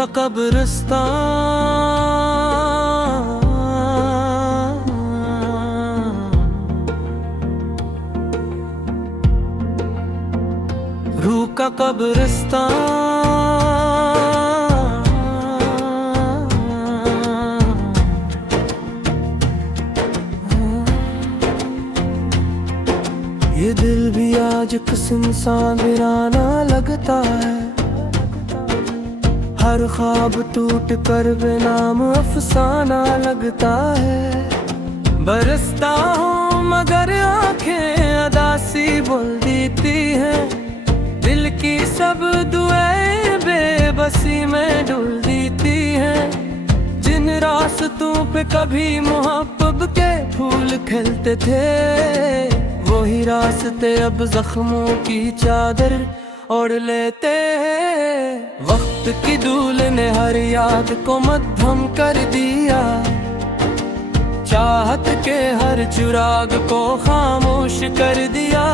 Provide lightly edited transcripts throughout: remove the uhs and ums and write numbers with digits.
का कब्रिस्तान, रूह का कब्रिस्तान। ये दिल भी आज किस इंसान वीराना लगता है। हर ख्वाब टूट कर बेनाम अफसाना लगता है। बरसता हूँ मगर आंखें अदासी बोल देती हैं। दिल की सब दुआएं बेबसी में डुल देती हैं। जिन रास्तों पे कभी मोहब्बत के फूल खिलते थे, वही रास्ते अब जख्मों की चादर ओढ़ लेते हैं। वक्त की धूल ने हर याद को मध्यम कर दिया। चाहत के हर चिराग को खामोश कर दिया।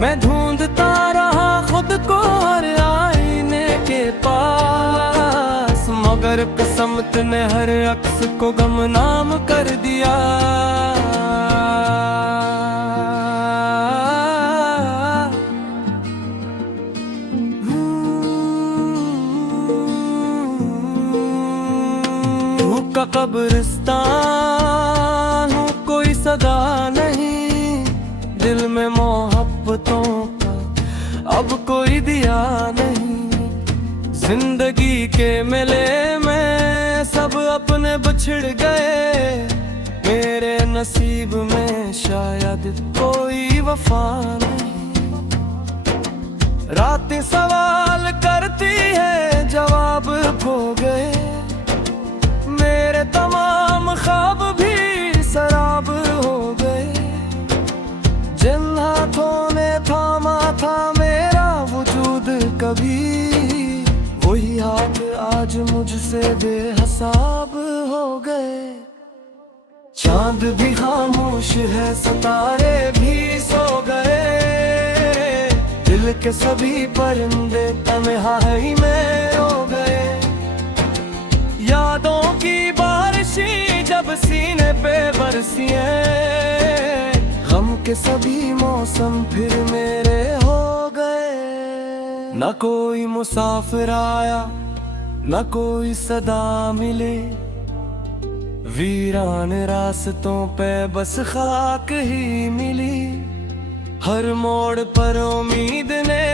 मैं ढूंढता रहा खुद को हर आईने के पास, मगर किस्मत ने हर अक्स को गुमनाम कर दिया। का कब्रिस्तान हूँ, कोई सदा नहीं। दिल में मोहब्बतों का अब कोई दिया नहीं। जिंदगी के मेले में सब अपने बिछड़ गए। मेरे नसीब में शायद कोई वफा नहीं। रातें सवाल करती है, जवाब खो गए। मेरे तमाम ख्वाब भी शराब हो गए। जिन हाथों ने थामा था मेरा वजूद कभी, वही हाथ आज मुझसे बेहिसाब हो गए। चांद भी खामोश है, सितारे भी सो गए। दिल के सभी परिंदे तन्हाई में रो गए। यादों की बारिशी जब सीने पे बरसी है, गम के सभी मौसम फिर मेरे हो गए। न कोई मुसाफिर आया, न कोई सदा मिले। वीरान रास्तों पे बस खाक ही मिली। हर मोड़ पर उम्मीद ने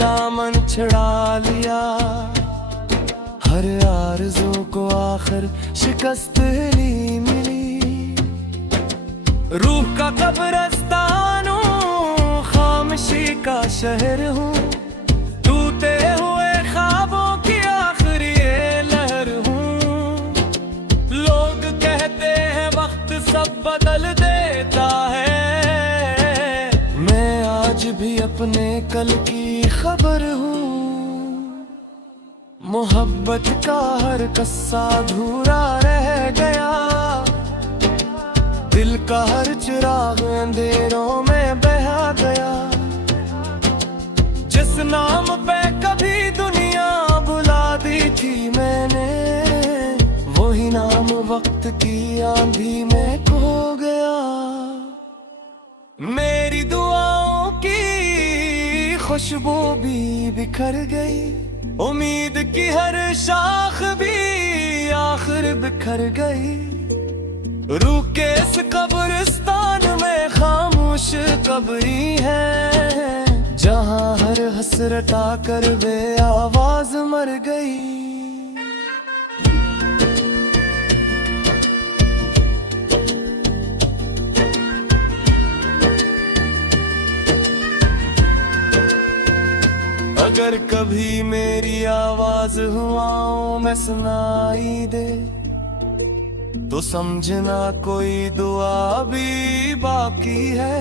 दामन छुड़ा लिया। हर आरज़ू को आखिर शिकस्त ही मिली। रूह का कब्रिस्तान हूँ, खामोशी का शहर हूँ। टूटे हुए ख्वाबों की आखिरी लहर हूँ। लोग कहते हैं वक्त सब बदल देता है। मैं आज भी अपने कल की खबर हूँ। मोहब्बत का हर कस्सा अधूरा रह गया। दिल का हर चिराग अंधेरों में बहा गया। जिस नाम पे कभी दुनिया बुला दी थी मैंने, वही नाम वक्त की आंधी में खो गया। मेरी दुआओं की खुशबू भी बिखर गई। उम्मीद की हर शाख भी आखिर बिखर गई। रूह के इस कब्रिस्तान में खामोश कब्री है, जहाँ हर हसरत आकर बे आवाज मर गई। अगर कभी मेरी आवाज हुआओं में सुनाई दे, तो समझना कोई दुआ भी बाकी है।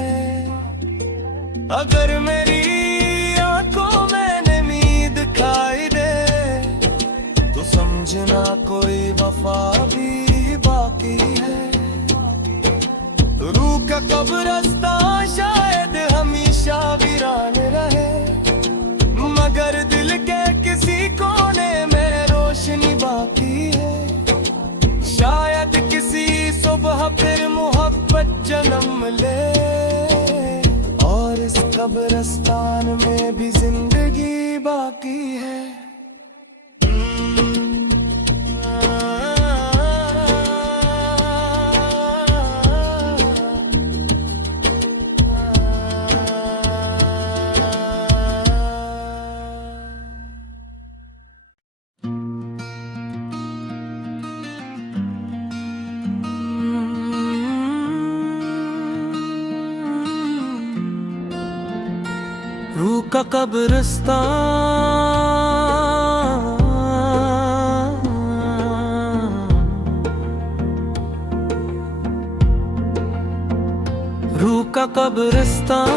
अगर मेरी आंखों में नींद खाई दे, तो समझना कोई वफा भी बाकी है। रूह का कब्रिस्तान शायद हमेशा वीरान रहे, मगर दिल के किसी कोने में जन्म ले, और इस कब्रिस्तान में भी जिंदगी बाकी है। रूह का कब्रिस्तान, रूह का कब्रिस्तान।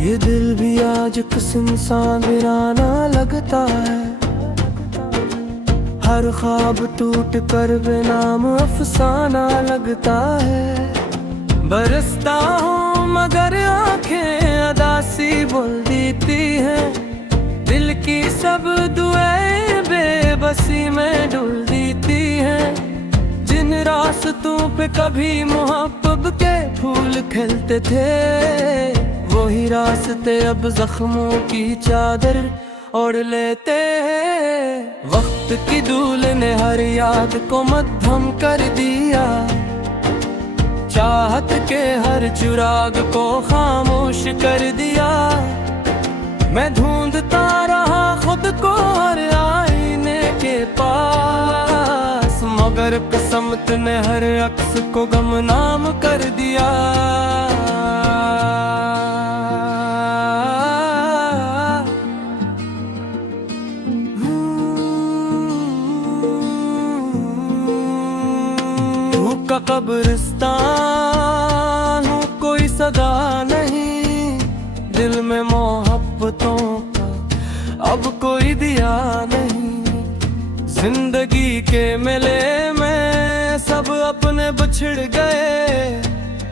ये दिल भी आज किस इंसान वीराना लगता है। हर ख्वाब टूट कर बेनाम अफसाना लगता है। बरसता हूँ मगर आंखें अदासी बोल देती हैं। दिल की सब दुआएं बेबसी में डुल देती हैं। जिन रास्तों पे कभी मोहब्बत के फूल खिलते थे, वही रास्ते अब जख्मों की चादर ओढ़ लेते हैं। वक्त की धूल ने हर याद को मध्यम कर दिया। चाहत के हर चिराग को खामोश कर दिया। मैं ढूंढता रहा खुद को हर आईने के पास, मगर किस्मत ने हर अक्स को गुमनाम कर दिया। का कब्रिस्तान हूँ, कोई सदा नहीं। दिल में मोहब्बतों का अब कोई दिया नहीं। जिंदगी के मेले में सब अपने बिछड़ गए।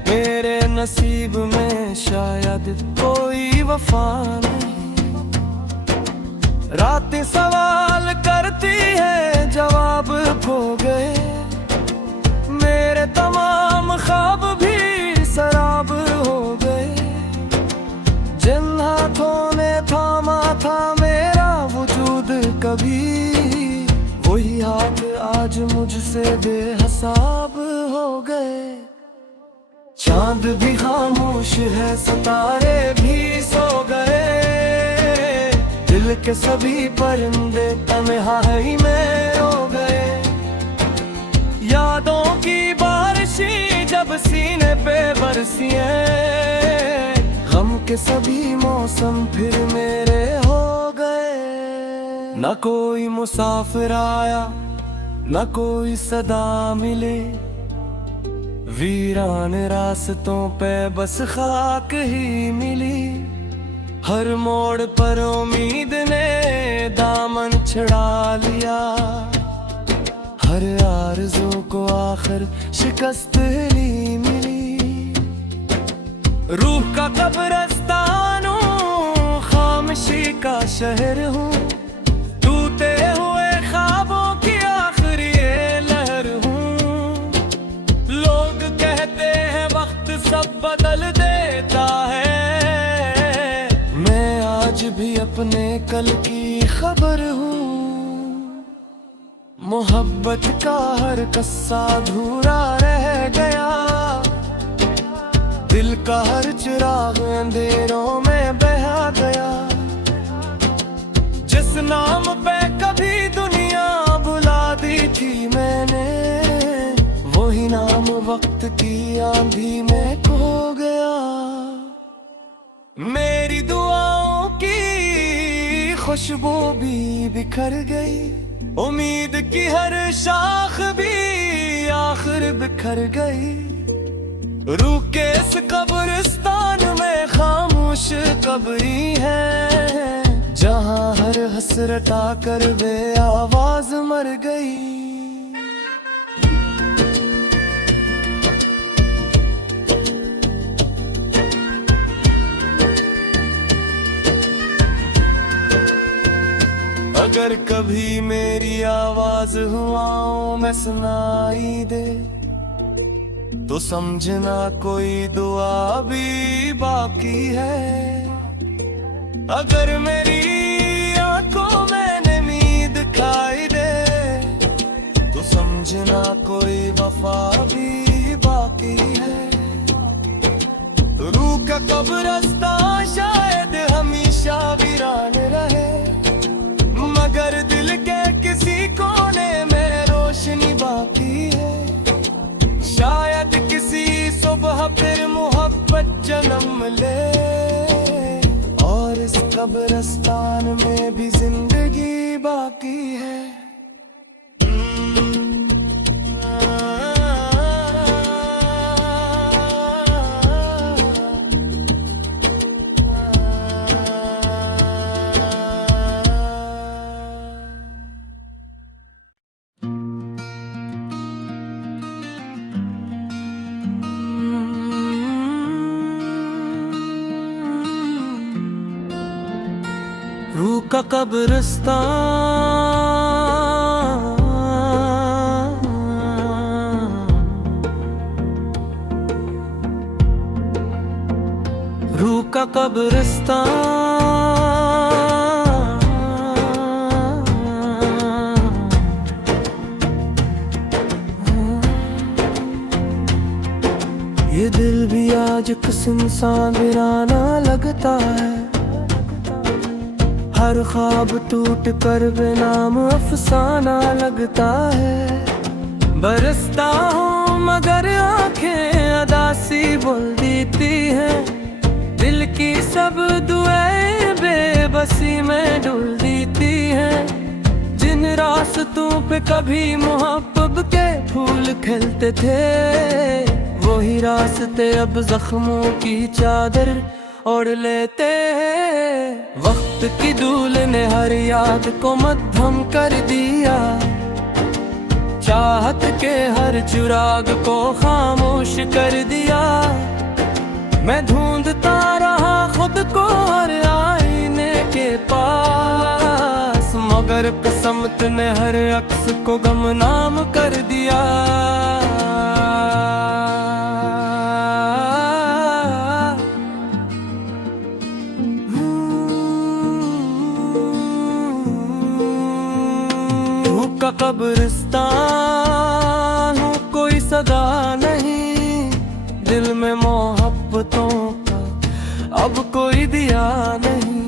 मेरे नसीब में शायद कोई वफा नहीं। रातें सवाल करती है, जवाब खो गए। मेरे तमाम ख्वाब भी सराब हो गए। जिन हाथों ने थामा था मेरा वजूद कभी, वही हाथ आज मुझसे बेहिसाब हो गए। चांद भी खामोश है, सितारे भी सो गए। दिल के सभी परिंदे तन्हाई में रो गए। यादों की बारिशें जब सीने पे बरसी हैं, गम के सभी मौसम फिर मेरे हो गए। न कोई मुसाफिर आया, न कोई सदा मिले। वीरान रास्तों पे बस खाक ही मिली। हर मोड़ पर उम्मीद ने दामन छुड़ा लिया। हर आरज़ू को आखिर शिकस्त ही मिली। रूह का कब्रिस्तान हूँ, खामोशी का शहर हूँ। टूटे हुए ख्वाबों की आखिरी लहर हूँ। लोग कहते हैं वक्त सब बदल देता है। मैं आज भी अपने कल की खबर हूँ। मोहब्बत का हर कस्सा अधूरा रह गया। दिल का हर चिराग अंधेरों में बह गया। जिस नाम पे कभी दुनिया बुला दी थी मैंने, वही नाम वक्त की आंधी में खो गया। मेरी दुआओं की खुशबू भी बिखर गई। उम्मीद की हर शाख भी आखिर बिखर गई। रूह के इस कब्रिस्तान में खामोश कब्री है, जहाँ हर हसरत आकर बे आवाज मर गई। अगर कभी मेरी आवाज हुआओं में सुनाई दे तो समझना कोई दुआ भी बाकी है। अगर मेरी आंखों में नींद खाई दे तो समझना कोई वफा भी बाकी है। रूह का कब्रिस्तान शायद हमेशा वीरान रहे, मगर दिल के किसी कोने में रोशनी बाकी है। शायद किसी सुबह फिर मोहब्बत जन्म ले और इस कब्रिस्तान में भी जिंदगी बाकी है। रूह का कब्रिस्तान, रूह का कब्रिस्तान। ये दिल भी आज किस इंसान वीराना लगता है। हर ख्वाब टूट कर बेनाम अफसाना लगता है। बरसता हूँ मगर आंखें अदासी बोल देती हैं। दिल की सब दुआएं बेबसी में डुल देती हैं। जिन रास्तों पे कभी मोहब्बत के फूल खिलते थे, वही रास्ते अब जख्मों की चादर ओढ़ लेते हैं। वक्त की धूल ने हर याद को मध्यम कर दिया, चाहत के हर चिराग को खामोश कर दिया। मैं ढूंढता रहा खुद को हर आईने के पास, मगर किस्मत ने हर अक्स को गुमनाम कर दिया। का कब्रिस्तान हूँ, कोई सदा नहीं। दिल में मोहब्बतों का अब कोई दिया नहीं।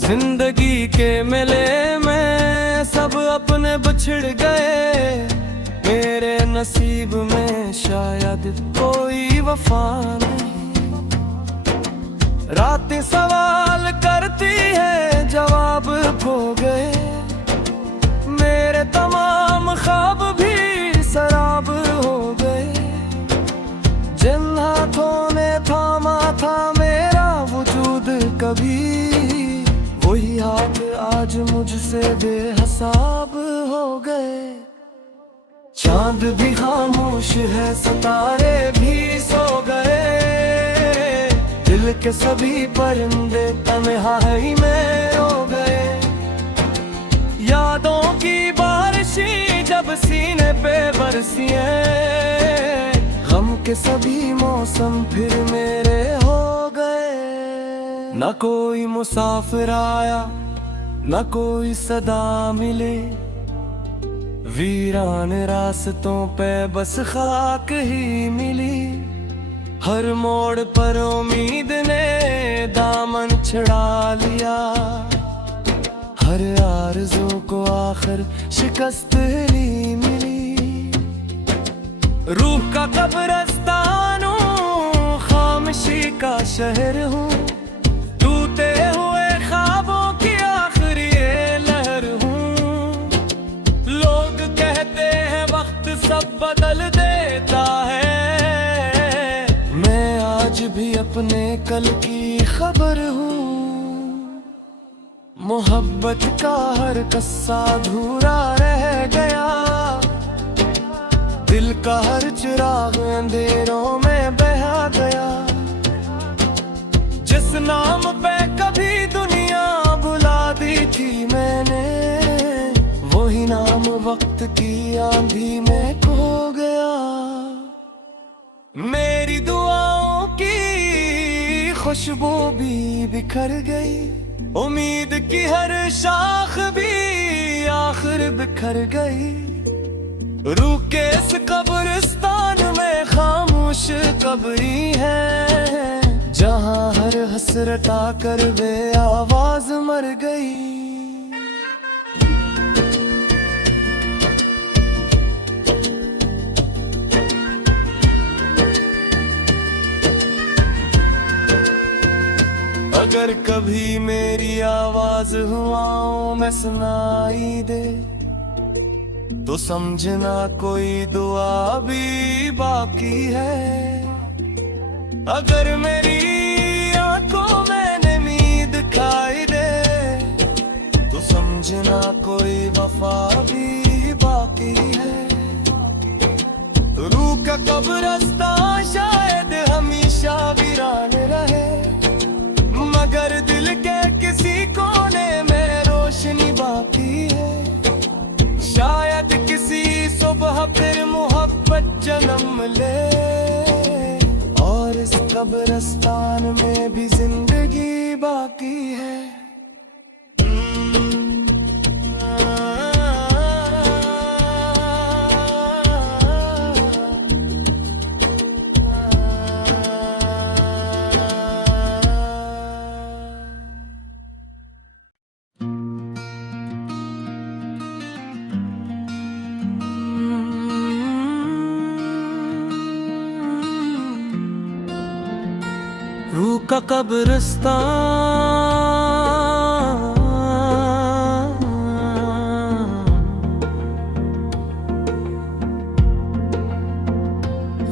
जिंदगी के मेले में सब अपने बिछड़ गए, मेरे नसीब में शायद कोई वफा नहीं। रातें सवाल करती है जवाब खो गए, मेरे तमाम ख्वाब भी सराब हो गए। जिन हाथों ने थामा था मेरा वजूद कभी, वही हाथ आज मुझसे बेहिसाब हो गए। चांद भी खामोश है, सितारे भी सो गए। दिल के सभी परिंदे तन्हाई में हो गए। यादों की बारिशी जब सीने पे बरसी है, गम के सभी मौसम फिर मेरे हो गए। न कोई मुसाफिर आया, न कोई सदा मिले, वीरान रास्तों पे बस खाक ही मिली। हर मोड़ पर उम्मीद ने दामन छुड़ा लिया, हर आरज़ू को आखिर शिकस्त ही मिली। रूह का कब्रिस्तान हूँ, खामोशी का शहर हूँ, टूटे हुए ख्वाबों की आखिरी लहर हूँ। लोग कहते हैं वक्त सब बदल देता है, मैं आज भी अपने कल की खबर हूँ। मोहब्बत का हर किस्सा अधूरा रह गया, दिल का हर चिराग अंधेरों में बहा गया। जिस नाम पे कभी दुनिया बुला दी थी मैंने, वक्त की आंधी में खो गया। मेरी दुआओं की खुशबू भी बिखर गई, उम्मीद की हर शाख भी आखिर बिखर गई। रूह के इस कब्रिस्तान में खामोश कब्री है, जहां हर हसरत आकर वे आवाज मर गई। अगर कभी मेरी आवाज हुआओं में सुनाई दे, तो समझना कोई दुआ भी बाकी है। अगर मेरी आंखों में नींद खाई दे, तो समझना कोई वफा भी बाकी है। रूह का कब्रिस्तान शायद हमेशा वीरान रहे, मगर दिल के किसी कोने में रोशनी बाकी है। शायद किसी सुबह फिर मोहब्बत जन्म ले, और इस कब्रिस्तान में भी जिंदगी बाकी है। रूह का कब्रिस्तान,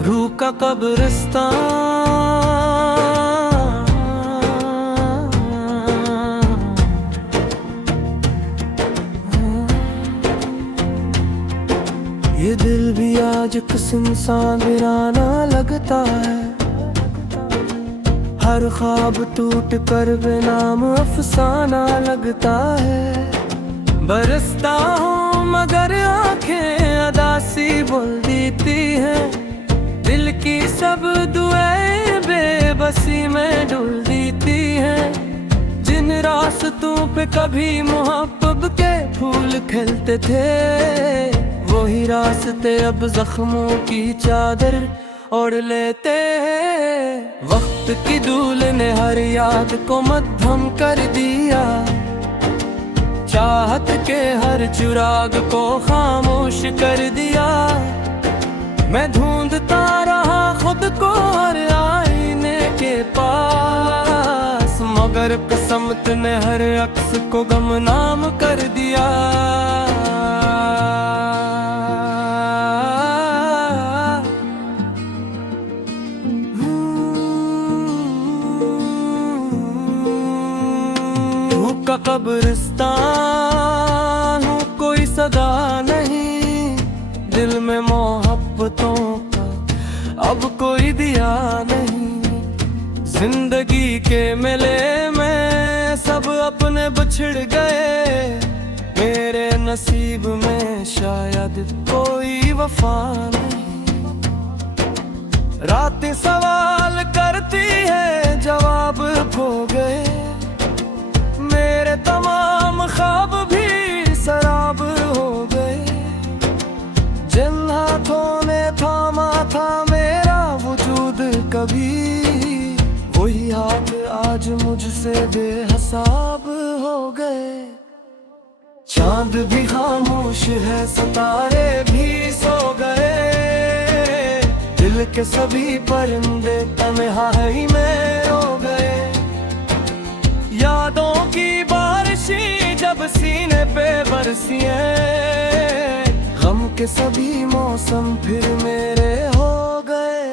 रूह का कब्रिस्तान। ये दिल भी आज किस इंसान वीराना लगता है। हर ख्वाब टूट कर बेनाम अफसाना लगता है। बरसता हूँ मगर आंखें अदासी बोल देती हैं। दिल की सब दुआएं बेबसी में डुल देती हैं। जिन रास्तों पे कभी मोहब्बत के फूल खिलते थे, वही रास्ते अब जख्मों की चादर ओढ़ लेते हैं। वक्त की धूल ने हर याद को मध्यम कर दिया, चाहत के हर चिराग को खामोश कर दिया। मैं ढूंढता रहा खुद को हर आईने के पास, मगर किस्मत ने हर अक्स को गुमनाम कर दिया। का कब्रिस्तान हूँ, कोई सदा नहीं। दिल में मोहब्बतों का अब कोई दिया नहीं। जिंदगी के मेले में सब अपने बिछड़ गए, मेरे नसीब में शायद कोई वफा नहीं। रातें सवाल करती है, जवाब खो गए। मेरे तमाम ख्वाब भी सराब हो गए। जिन हाथों ने थामा था मेरा वजूद कभी, वही हाथ आज मुझसे बेहिसाब हो गए। चांद भी खामोश है, सितारे भी सो गए। दिल के सभी परिंदे तन्हाई में हो गए। यादों की बारिशें जब सीने पे बरसी हैं, गम के सभी मौसम फिर मेरे हो गए।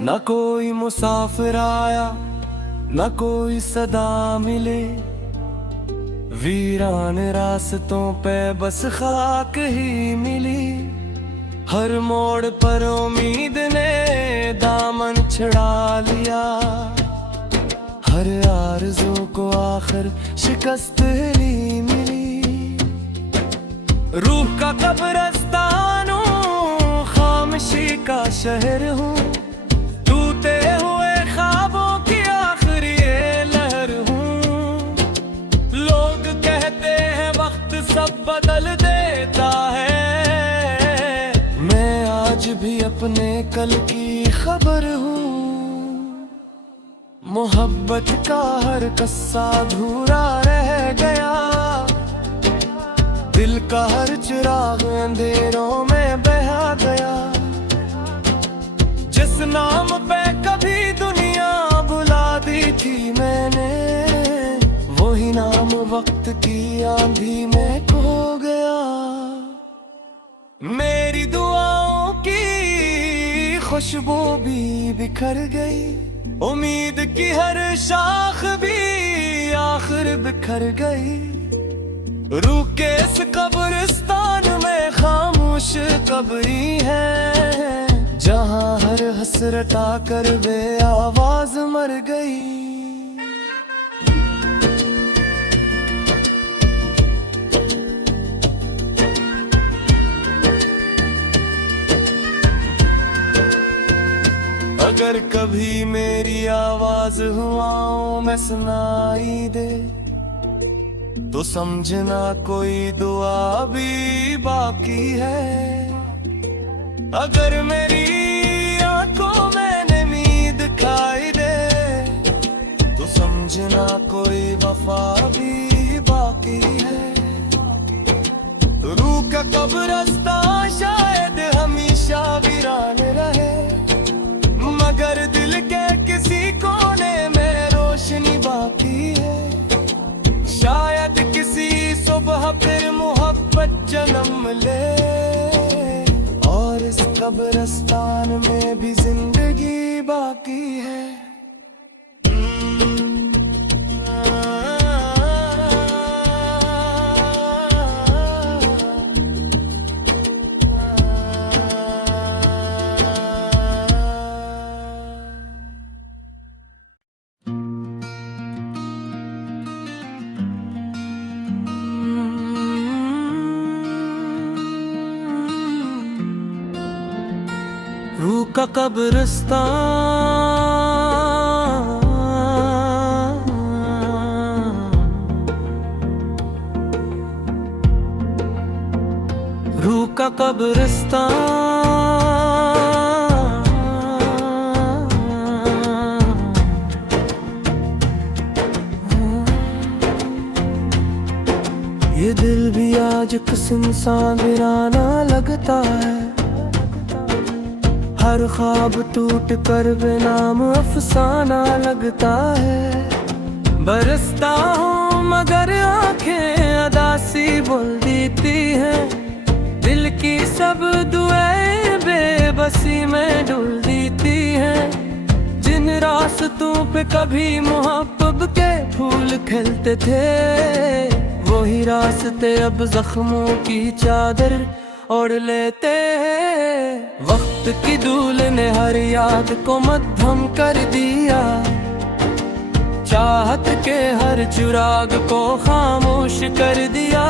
न कोई मुसाफिर आया, न कोई सदा मिले। वीरान रास्तों पे बस खाक ही मिली। हर मोड़ पर उम्मीद ने दामन छुड़ा लिया। हर आरज़ू को आखिर शिकस्त ही मिली। रूह का कब्रिस्तान हूँ, खामोशी का शहर हूँ, टूटे हुए ख्वाबों की आखिरी ये लहर हूँ। लोग कहते हैं वक्त सब बदल देता है, मैं आज भी अपने कल की खबर हूँ। मोहब्बत का हर किस्सा अधूरा रह गया, दिल का हर चिराग अंधेरों में बहा गया। जिस नाम पे कभी दुनिया बुला दी थी मैंने, वही नाम वक्त की आंधी में खो गया। मेरी दुआओं की खुशबू भी बिखर गई, उम्मीद की हर शाख भी आखिर बिखर गई। रूह के इस कब्रिस्तान में खामोश कब्री है, जहाँ हर हसरत आकर बे आवाज मर गई। अगर कभी मेरी आवाज हुआओं में सुनाई दे, तो समझना कोई दुआ भी बाकी है। अगर मेरी आंखों में नमी दिखाई दे, तो समझना कोई वफा भी बाकी है। रूह का कब्रिस्तान शायद हमेशा वीरान रहे, मगर दिल के किसी कोने में रोशनी बाकी है। शायद किसी सुबह फिर मोहब्बत जन्म ले, और इस कब्रिस्तान में भी जिंदगी बाकी है। रूह का कब्रिस्तान, रूह का कब्रिस्तान। ये दिल भी आज किस्म सा वीराना लगता है, हर ख्वाब टूट कर बेनाम अफसाना लगता है। बरसता हूँ मगर आंखें अदासी बोल देती हैं, दिल की सब दुआएं बेबसी में डुल देती हैं। जिन रास्तों पे कभी मोहब्बत के फूल खिलते थे, वही रास्ते अब जख्मों की चादर ओढ़ लेते हैं। वक्त की धूल ने हर याद को मध्यम कर दिया, चाहत के हर चिराग को खामोश कर दिया।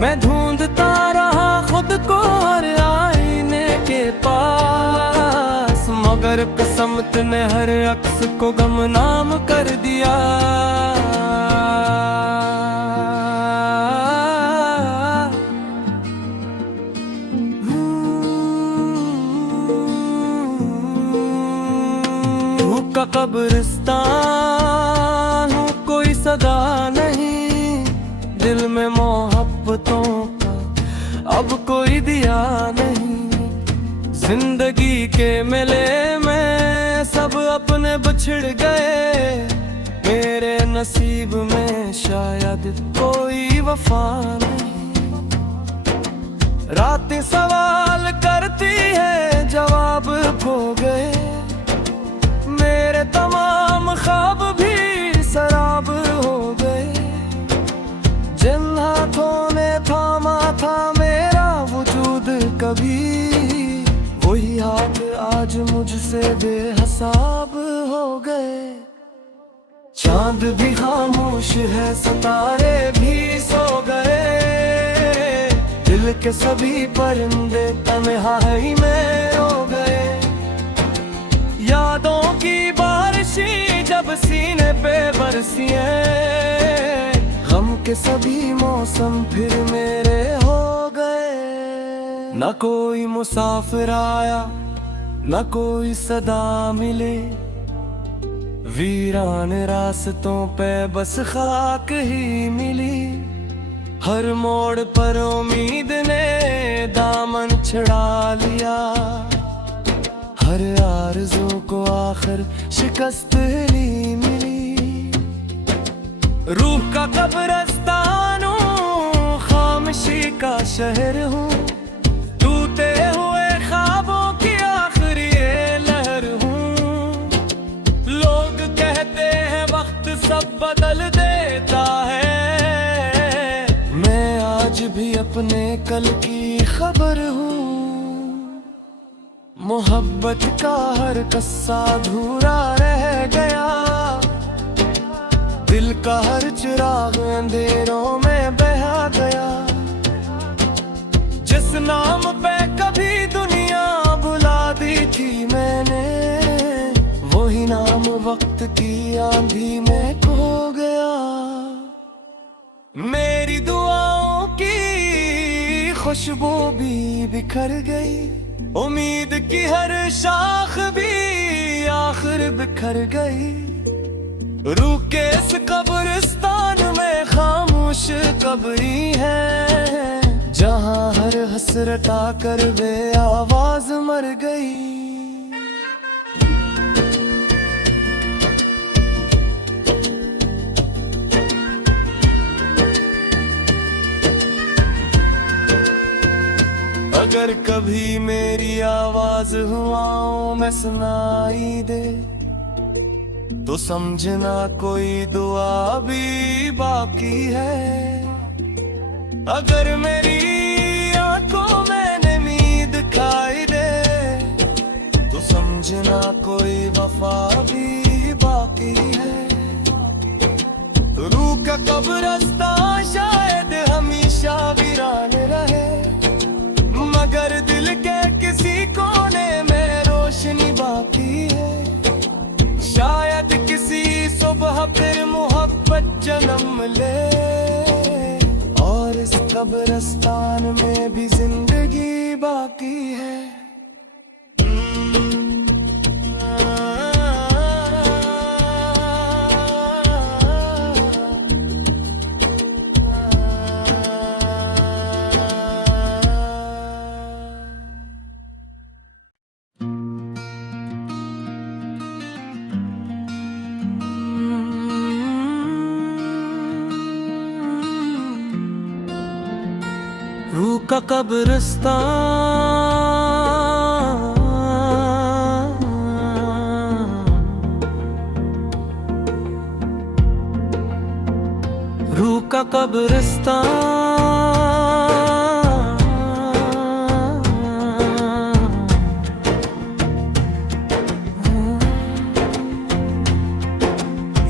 मैं ढूंढता रहा खुद को हर आईने के पास, मगर किस्मत ने हर अक्स को गुमनाम कर दिया। का कब्रिस्तान हूँ, कोई सदा नहीं, दिल में मोहब्बतों का अब कोई दिया नहीं। जिंदगी के मेले में सब अपने बिछड़ गए, मेरे नसीब में शायद कोई वफा नहीं। रातें सवाल करती है जवाब खो गए, मेरे तमाम ख्वाब भी सराब हो गए। जिन हाथों ने थामा था मेरा वजूद कभी, वही हाथ आज मुझसे बेहिसाब हो गए। चांद भी खामोश है, सितारे भी सो गए, के सभी परिंदे तन्हाई में रो गए। यादों की बारिशी जब सीने पे बरसी है, गम के सभी मौसम फिर मेरे हो गए। न कोई मुसाफिर आया, न कोई सदा मिले, वीरान रास्तों पे बस खाक ही मिली। हर मोड़ पर उम्मीद ने दामन छुड़ा लिया, हर आरज़ू को आखिर शिकस्त ही मिली। रूह का कब्रिस्तान हूँ, खामोशी का शहर हूँ, टूटे हुए ख्वाबों की आखिरी लहर हूँ। लोग कहते हैं वक्त सब बदल देता है, मैं आज भी अपने कल की खबर हूँ। मोहब्बत का हर कस्सा अधूरा रह गया, दिल का हर चिराग अंधेरों में बहा गया। जिस नाम पे कभी दुनिया बुला दी थी मैंने, वही नाम वक्त की आंधी में खो गया। मेरी दुआओं की खुशबू भी बिखर गई, उम्मीद की हर शाख भी आखिर बिखर गई। रूह के इस कब्रिस्तान में खामोश कब्री है, जहां हर हसरत आकर बे आवाज मर गई। अगर कभी मेरी आवाज हुआओं में सुनाई दे, तो समझना कोई दुआ भी बाकी है। अगर मेरी आंखों में नींद खाई दे, तो समझना कोई वफा भी बाकी है। रूह का कब्रिस्तान शायद हमेशा वीरान रहे, मगर दिल के किसी कोने में रोशनी बाकी है। शायद किसी सुबह फिर मोहब्बत जन्म ले, और इस कब्रिस्तान में भी जिंदगी बाकी है। रूह का कब्रिस्तान, रूह का कब्रिस्तान।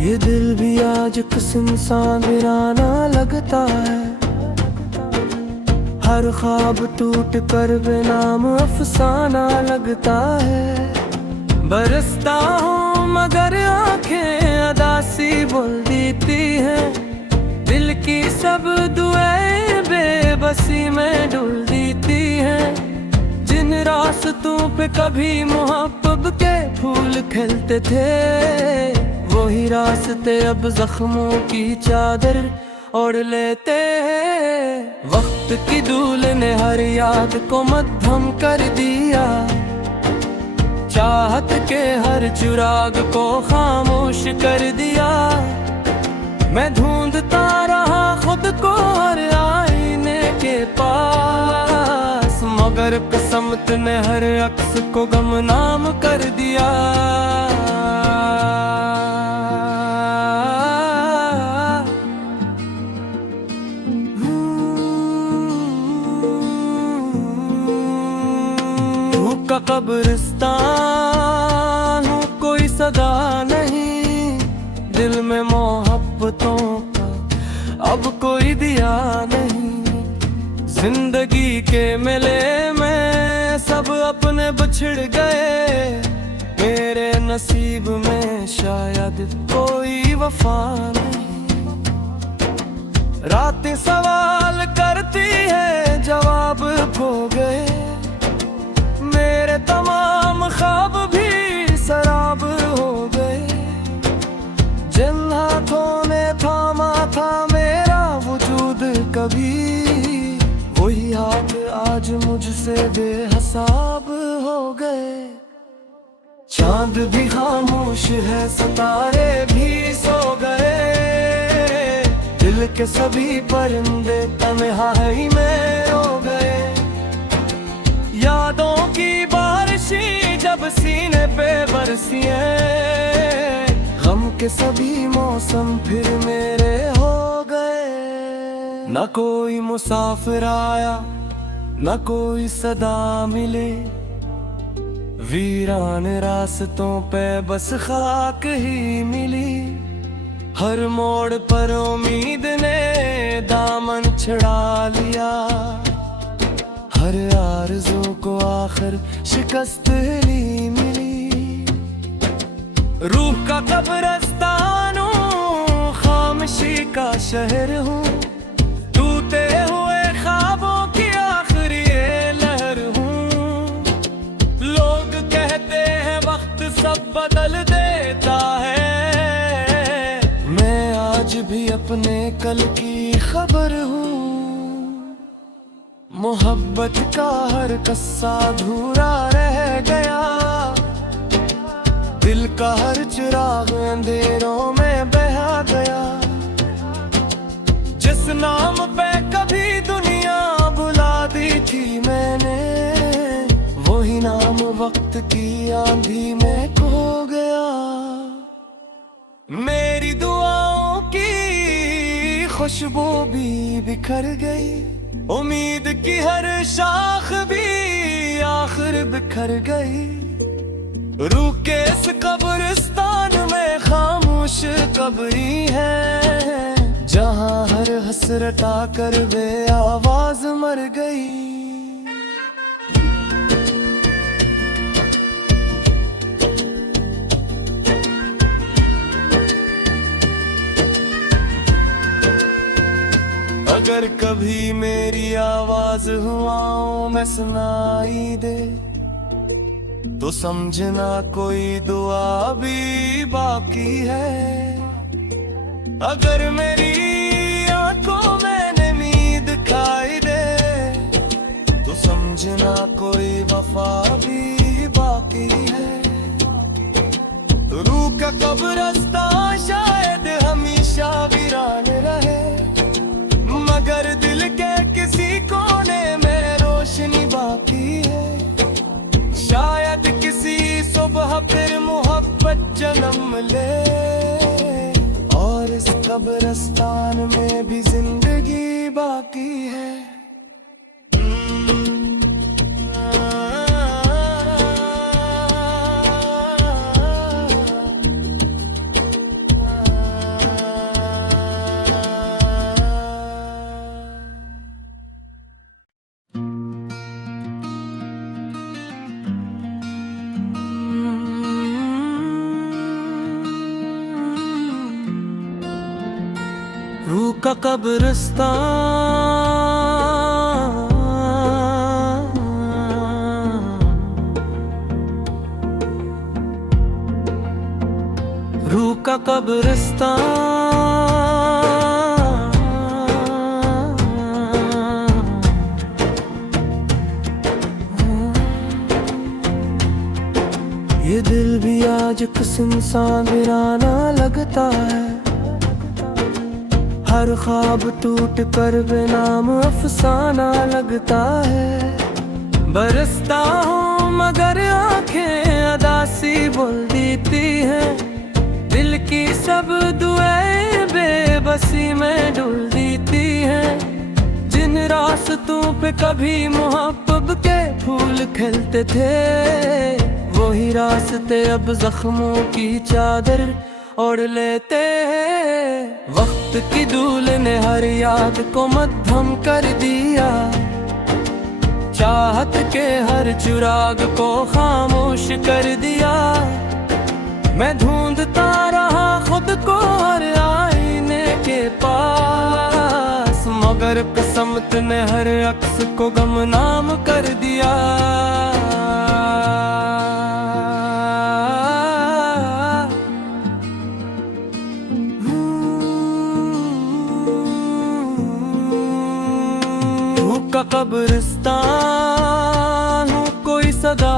ये दिल भी आज किस इंसान वीराना लगता है, हर ख्वाब टूट कर बेनाम अफसाना लगता है। बरसता हूँ मगर आंखें अदासी बोल देती हैं, दिल की सब दुआएं बेबसी में डुल देती हैं। जिन रास्तों पे कभी मोहब्बत के फूल खिलते थे, वही रास्ते अब जख्मों की चादर ओढ़ लेते हैं। वक्त की धूल ने हर याद को मध्यम कर दिया, चाहत के हर चिराग को खामोश कर दिया। मैं ढूंढता रहा खुद को हर आईने के पास, मगर किस्मत ने हर अक्स को गुमनाम कर दिया। का कब्रिस्तान हूँ, कोई सदा नहीं, दिल में मोहब्बतों का अब कोई दिया नहीं। जिंदगी के मेले में सब अपने बिछड़ गए, मेरे नसीब में शायद कोई वफा नहीं। रातें सवाल करती है जवाब खो गए, मेरे तमाम ख्वाब भी सराब हो गए। जिन हाथों ने थामा था मेरा वजूद कभी, वही हाथ आज मुझसे बेहिसाब हो गए। चांद भी खामोश है, सितारे भी सो गए, दिल के सभी परिंदे तन्हाई में रो गए। यादों की बारिशें जब सीने पे बरसी हैं, गम के सभी मौसम फिर मेरे हो गए। न कोई मुसाफिर आया, न कोई सदा मिले, वीरान रास्तों पे बस खाक ही मिली। हर मोड़ पर उम्मीद ने दामन छुड़ा लिया, हर आरज़ू को आखिर शिकस्त ही मिली। रूह का कब्रिस्तान हूँ, खामोशी का शहर हूँ, टूटे हुए ख्वाबों की आखिरी लहर हूँ। लोग कहते हैं वक्त सब बदल देता है, मैं आज भी अपने कल की खबर हूँ। मोहब्बत का हर कस्सा अधूरा रह गया, दिल का हर चिराग अंधेरों में बहा गया। जिस नाम पे कभी दुनिया बुला दी थी मैंने, वही नाम वक्त की आंधी में खो गया। मेरी दुआओं की खुशबू भी बिखर गई, उम्मीद की हर शाख भी आखिर बिखर गई। रूह के इस कब्रिस्तान में खामोश कब्री है, जहाँ हर हसरत आकर बे आवाज मर गई। अगर कभी मेरी आवाज हुआओं में सुनाई दे, तो समझना कोई दुआ भी बाकी है। अगर मेरी आंखों में नींद खाई दे, तो समझना कोई वफा भी बाकी है। रूह का कब्रिस्तान शायद हमेशा वीरान रहे, मगर दिल के किसी कोने में रोशनी बाकी है। शायद किसी सुबह फिर मोहब्बत जन्म ले, और इस कब्रिस्तान में भी जिंदगी बाकी है। रूह का कब्रिस्तान, रूह का कब्रिस्तान। ये दिल भी आज किस इंसान वीराना लगता है, हर ख्वाब टूट कर बेनाम अफसाना लगता है। बरसता हूँ मगर आंखें अदासी बोल देती हैं, दिल की सब दुआएं बेबसी में डुल देती हैं। जिन रास्तों पे कभी मोहब्बत के फूल खिलते थे, वही रास्ते अब जख्मों की चादर ओढ़ लेते हैं। वक्त की धूल ने हर याद को मध्यम कर दिया, चाहत के हर चिराग को खामोश कर दिया। मैं ढूंढता रहा खुद को हर आईने के पास, मगर किस्मत ने हर अक्स को गुमनाम कर दिया। का कब्रिस्तान हूँ, कोई सदा